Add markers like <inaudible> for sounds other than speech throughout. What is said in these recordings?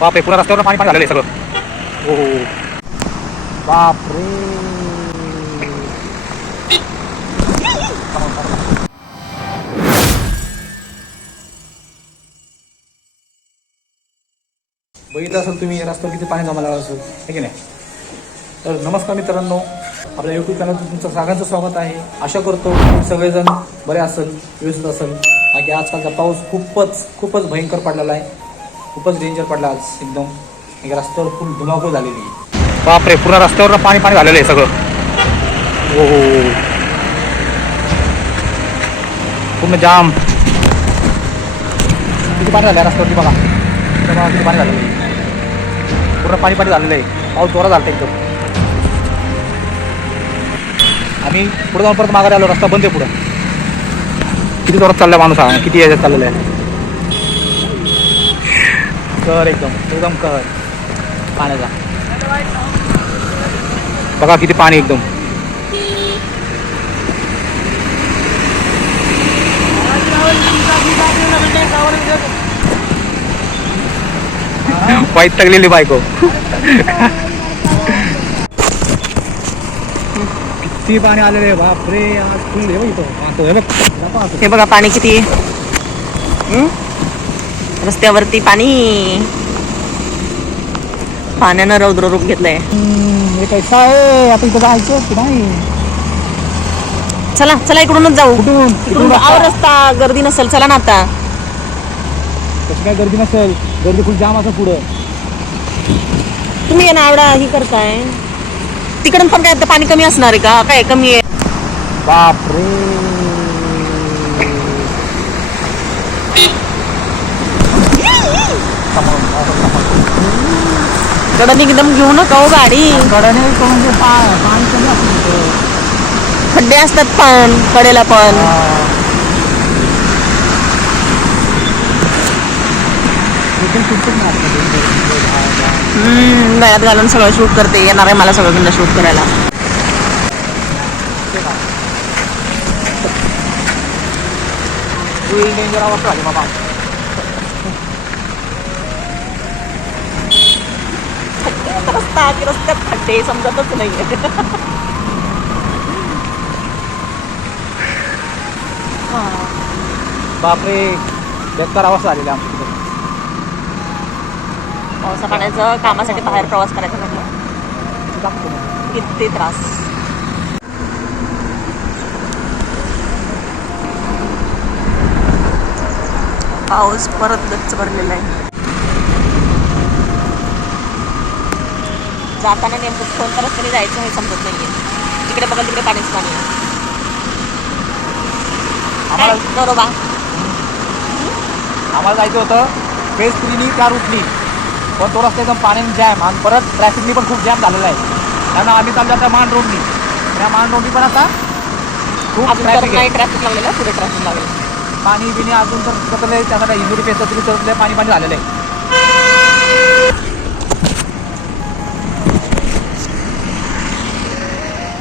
बापरे पुन्हा रस्त्यावर पाणी पाणी झालेलं आहे सगळं. हो हो, हो. बापरे बघितलं असेल तुम्ही रस्त्यावर किती पाणी जमा लागलं असेल हे की नाही? तर नमस्कार मित्रांनो आपल्या यूट्यूब चॅनल तुमचं सगळ्यांचं स्वागत आहे. आशा करतो सगळेजण बरे असेल व्यवस्थित असेल. बाकी आजकालचा पाऊस खूपच खूपच भयंकर पडलेला आहे. खूपच डेंजर पडला आज एकदम. एक रस्त्यावर फुल धुमाकूळ झालेली. आहे बापरे पूर्ण रस्त्यावर पाणी पाणी झालेलं आहे सगळं. हो हो हो. पूर्ण जाम. किती पाणी झालं रस्त्यावरती बघा. किती पाणी झालेलं आहे पूर्ण पाणी पाणी झालेलं आहे. पाऊस जोरा झाला एकदम. आम्ही पुढे जाऊन परत माघारी आलो रस्ता बंद आहे पुढं. किती जोरात चालला माणूस हा किती याच्यात चाललेला आहे. कर एकदम एकदम कर पाण्याचा. बघा किती पाणी एकदम. वाईट तगलेली बायको. किती पाणी आलेलं बापरे आज फुल हे बघ इथं. पाहतो, हे बघ. हे बघा पाणी किती? रस्त्यावरती पाणी. पाण्यानं रौद्र रूप घेतलंय कैसा आहे. आता इथं जायचं की नाही? चला चला इकडूनच जाऊ. इकडून रस्ता. गर्दी नसेल चला ना आता. कशी काय गर्दी नसेल. गर्दी फुल जाम असं पुढं. तुम्ही ये ना आवडा ही करताय. तिकडून पण काय आता पाणी कमी असणार आहे का? काय कमी आहे? बापरे. कडन एकदम घेऊ नका हो गाडी. म्हणजे इथं. खड्डे असतात पण कडेला पण. गळ्यात घालून सगळं शूट करते येणार आहे मला सगळं शूट करायला. डेंजर झाली बाबा. रस्ता की रस्त्यात खड्डे समजतच नाहीये बापरे बेकार अवस्था झालेली आमची इथं. पावसा पाण्याचं कामासाठी बाहेर प्रवास करायचा म्हटलं. किती त्रास पाऊस परत गच्च भरलेला आहे जाताना नेमकं कोणत्या रस्त्याने जायचं हे समजत नाहीये. तिकडे बघा तिकडे पाणीच पाणी आहे. नरोबा आम्हाला जायचं होतं फेज थ्रीनी त्या रूटनी पण तो रस्ता एकदम पाण्याने जॅम आणि परत ट्रॅफिकनी पण खूप जॅम झालेला आहे. त्यामुळे आम्ही चाललो आता मान रोडनी. त्या मान रोडनी पण आता खूप ट्रॅफिक नाही आहे. ट्रॅफिक लागलेलं पुढे ट्रॅफिक लागलेलं. पाणी बिणी अजून तर आहे त्यासाठी इंजुरी फेस तरी तर पाणी पाणी झालेलं आहे.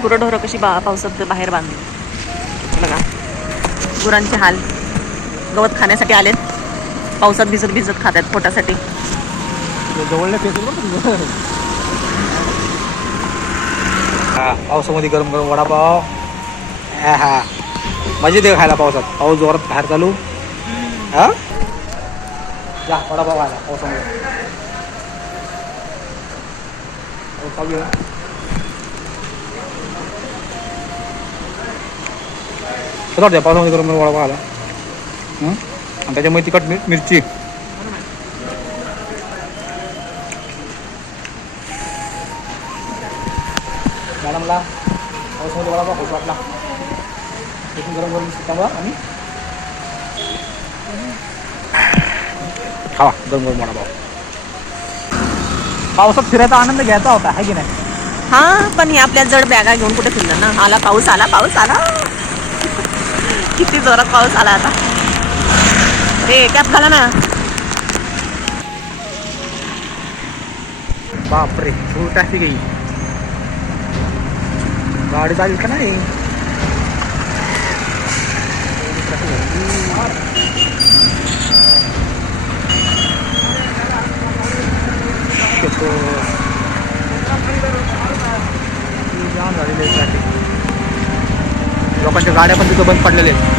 गुरंढोरं कशी बा पावसात बाहेर बांधली? बघा. गुरांचे हाल. गवत खाण्यासाठी आलेत. पावसात भिजत भिजत खात आहेत पोटासाठी हा पावसामध्ये गरम गरम वडापाव. हा हा. दे खायला पावसात? पाऊस जोरात बाहेर चालू. हा? जा वडापाव खायला पावसामध्ये. पाऊस द्या पावसामध्ये गरम गरम वडापाव आला आणि त्याच्यामुळे तिखट मिर मिरची. मॅडमला पावसामध्ये वडापाव खूप वाटला. तिथून गरम गरम त्यामुळं आणि खावा गरम गरम वडापाव पावसात फिरायचा आनंद घ्यायचा होता आहे की नाही? हा पण हे आपल्या जड बॅगा घेऊन कुठे फिरलं ना? आला पाऊस आला पाऊस आला. किती जोरात पाऊस आला आता. ए कॅप घाला ना. बापरे फुल ट्रॅफिक आहे गाडी चालेल का नाही शकतो जाम झालेली आहे ट्रॅफिक लोकांच्या गाड्या पण तिथं बंद पडलेल्या आहेत.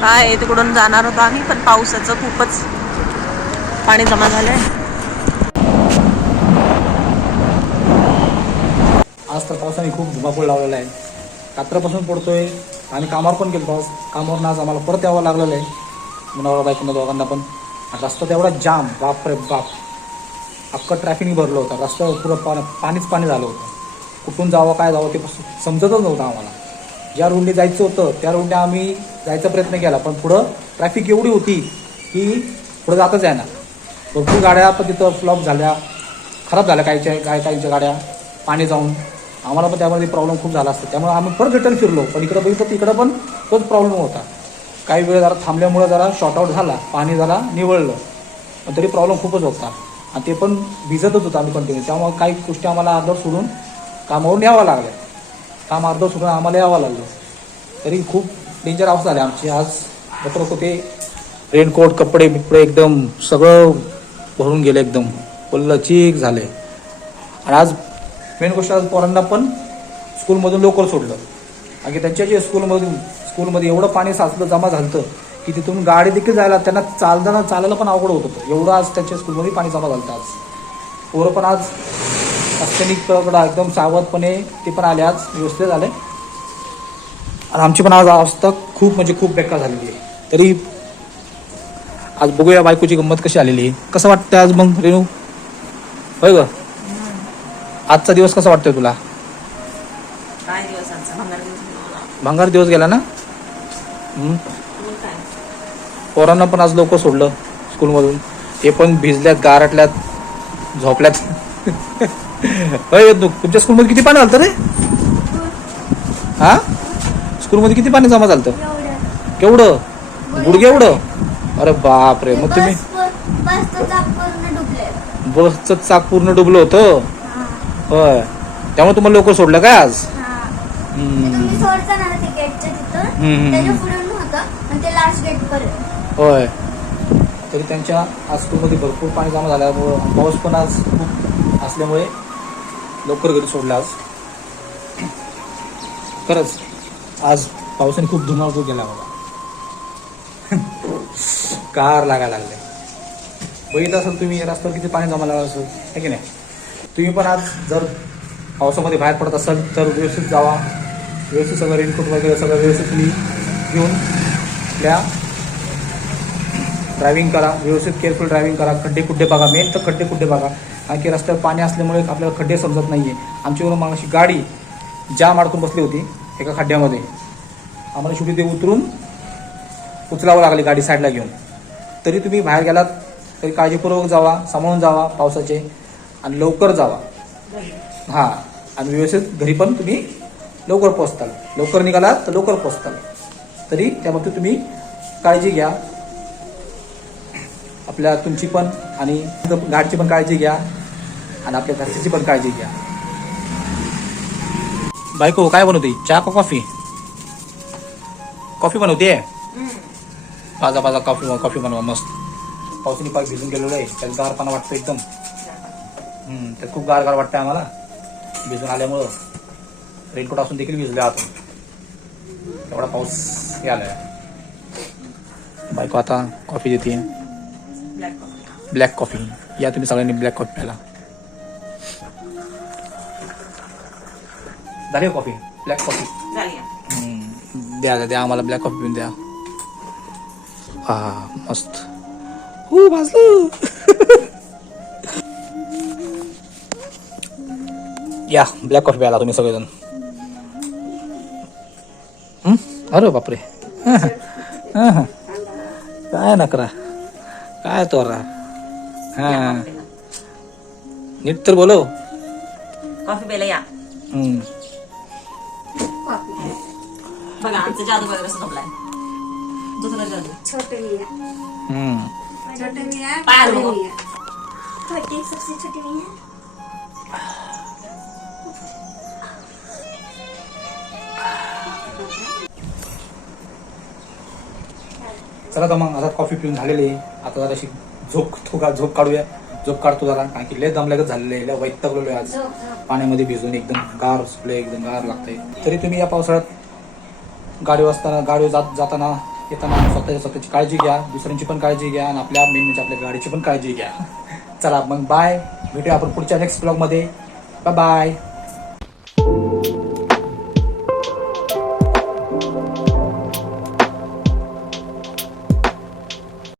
काय तिकडून जाणार होतो आम्ही पण पावसाचं खूपच पाणी जमा झालंय. आज तर पावसाने खूप धुमाकूळ लावलेला आहे. रात्रपासून पडतोय आणि कामावर पण गेलो पाऊस कामावरून आज आम्हाला परत यावं लागलेलं आहे. मुलाला बायकोनं दोघांना पण. रस्ता तेवढा जाम बाप रे बाप. अख्खं ट्रॅफिक भरलं होतं. रस्त्यावर पुरं पाणी पाणीच पाणी झालं होतं. कुठून जावं काय जावं ते समजतच नव्हतं आम्हाला. ज्या रोडने जायचं होतं त्या रोडने आम्ही जायचा प्रयत्न केला. पण पुढं ट्रॅफिक एवढी होती की पुढं जातच आहे ना भरपूर गाड्या पण तिथं फ्लॉप झाल्या. खराब झाल्या काहीच्या काय काहीच्या गाड्या पाणी जाऊन. आम्हाला पण त्यामध्ये प्रॉब्लेम खूप झाला असतं. त्यामुळे आम्ही परत रिटर्न फिरलो. पण इकडं बघितलं तिकडं पण तोच प्रॉब्लेम होता. काही वेळ जरा थांबल्यामुळं जरा शॉर्टआउट झाला. पाणी जरा निवळलं. पण तरी प्रॉब्लेम खूपच होता. आणि ते पण भिजतच होतं आम्ही कंटिन्यू त्यामुळे काही गोष्टी आम्हाला आदर सोडून कामावरून यावं लागलं. काम अर्ध सुटून आम्हाला यावं लागलं. तरी खूप डेंजर अवस्था झाली आमची. आज बटर होते रेनकोट कपडे बिपडे एकदम सगळं भरून गेले एकदम. फुल्ल चीक झाले. आणि आज मेन गोष्ट आज पोरांना पण स्कूलमधून लवकर सोडलं. आणि त्यांच्या जे स्कूलमधून स्कूलमध्ये एवढं पाणी साचलं जमा झालं की तिथून गाडी देखील जायला त्यांना चालताना चालायला पण अवघड होत होतं. एवढं आज त्यांच्या स्कूलमध्ये पाणी जमा झालं आज. पोरं पण आज रस्त्याने एकदम सावधपणे ते पण आले आज व्यवस्थित आले आणि आमची पण आज अवस्था खूप म्हणजे खूप बेकार झालेली आहे. तरी आज बघूया बायकोची गंमत कशी आलेली आहे. कसं वाटतं आज मग रेणू? होय ग? आजचा दिवस कसा वाटतोय तुला? भंगार दिवस गेला ना? हम्म. पोरांना पण आज लवकर सोडलं स्कूलमधून. ते पण भिजल्यात गारटल्यात झोपल्यात. <laughs> <laughs> होय तू तुमच्या स्कूलमध्ये किती पाणी झालं रे? हा? स्कूलमध्ये किती पाणी जमा झालं केवढं? गुडघे एवढं? अरे बाप रे मग तुम्ही बसचं चाक पूर्ण डुबले होतं? होय. त्यामुळे तुम्हाला लवकर सोडलं काय आज? होय. तरी त्यांच्या आज स्कूलमध्ये भरपूर पाणी जमा झाल्यामुळं पाऊस पण आज खूप असल्यामुळे लवकर घरी सोडलं आज. खरंच आज पावसाने खूप धुमाकूळ गेला मला <laughs> कार लागायला लागले. बघितलं असेल तुम्ही रस्त्यावर किती पाणी जमा लागलं असेल है की नाही? तुम्ही पण आज जर पावसामध्ये बाहेर पडत असाल तर व्यवस्थित जावा. व्यवस्थित सगळं रेनकोट वगैरे सगळं व्यवस्थित तुम्ही घेऊन आपल्या ड्रायव्हिंग करा व्यवस्थित केअरफुल ड्रायव्हिंग करा. खड्डे कुड्डे बघा मेन तर खड्डे कुड्डे बघा. कारण की रस्त्यावर पाणी असल्यामुळे आपल्याला खड्डे समजत नाही आहे आमच्याकडून मागाशी गाडी जाम अडकून बसली होती एका खड्ड्यामध्ये. आम्हाला शेवटी ते उतरून उचलावं लागली गाडी साईडला घेऊन. तरी तुम्ही बाहेर गेलात तरी काळजीपूर्वक जावा सांभाळून जावा पावसाचे आणि लवकर जावा. हां आणि व्यवस्थित घरी पण तुम्ही लवकर पोचताल लवकर निघालात तर लवकर पोचताल तरी त्याबाबतीत तुम्ही काळजी घ्या. आपल्या तुमची पण आणि गाडीची पण काळजी घ्या. आणि आपल्या घरच्याची पण काळजी घ्या. बायको काय बनवते? चहा का कॉफी कॉफी बनवते? पाजा पाजा कॉफी कॉफी बनवा मस्त. पावसाने पाक भिजून गेलेलो आहे. त्यात गारपणा वाटतो एकदम. त्यात खूप गार गार वाटतं आम्हाला. भिजून आल्यामुळं रेनकोट असून देखील भिजले आहात एवढा पाऊस आलाय. बायको आता कॉफी देते ब्लॅक कॉफी ब्लॅक कॉफी या तुम्ही सगळ्यांनी ब्लॅक कॉफी प्याला झाली कॉफी ब्लॅक कॉफी झाली द्या द्या, द्या आम्हाला ब्लॅक कॉफी पिऊन द्या. हा मस्त. हो भाजलं. या ब्लॅक कॉफी प्याला तुम्ही सगळेजण. हं? अरे बापरे. हा, हा. हा. काय नकरा? काय तोरा? हा. नीट तर बोलो. कॉफी प्यायला या. बघा आमचं जादू बघा कसं झोपलाय दुसरा जादू. छोटे मिया हम्म. छोटे मिया पायाला बड़े बघा. मिया छोटी सबसे छोटी मिया चला तर मग आता कॉफी पिऊन झालेली. आहे आता जरा अशी झोप थोका झोप काढूया. झोप काढतो जरा कारण की लय दमल्यागत झालेलं आहे. लय वैतागलेलो आहे आज. पाण्यामध्ये भिजून एकदम गार सुटले एकदम गार लागते तरी तुम्ही या पावसाळ्यात गाडी असताना गाडी जात जाताना येताना स्वतःच्या स्वतःची काळजी घ्या दुसऱ्यांची पण काळजी घ्या आणि आपल्या मेन म्हणजे आपल्या गाडीची पण काळजी घ्या. <laughs> चला मग बाय भेटूया आपण पुढच्या नेक्स्ट ब्लॉगमध्ये बाय बाय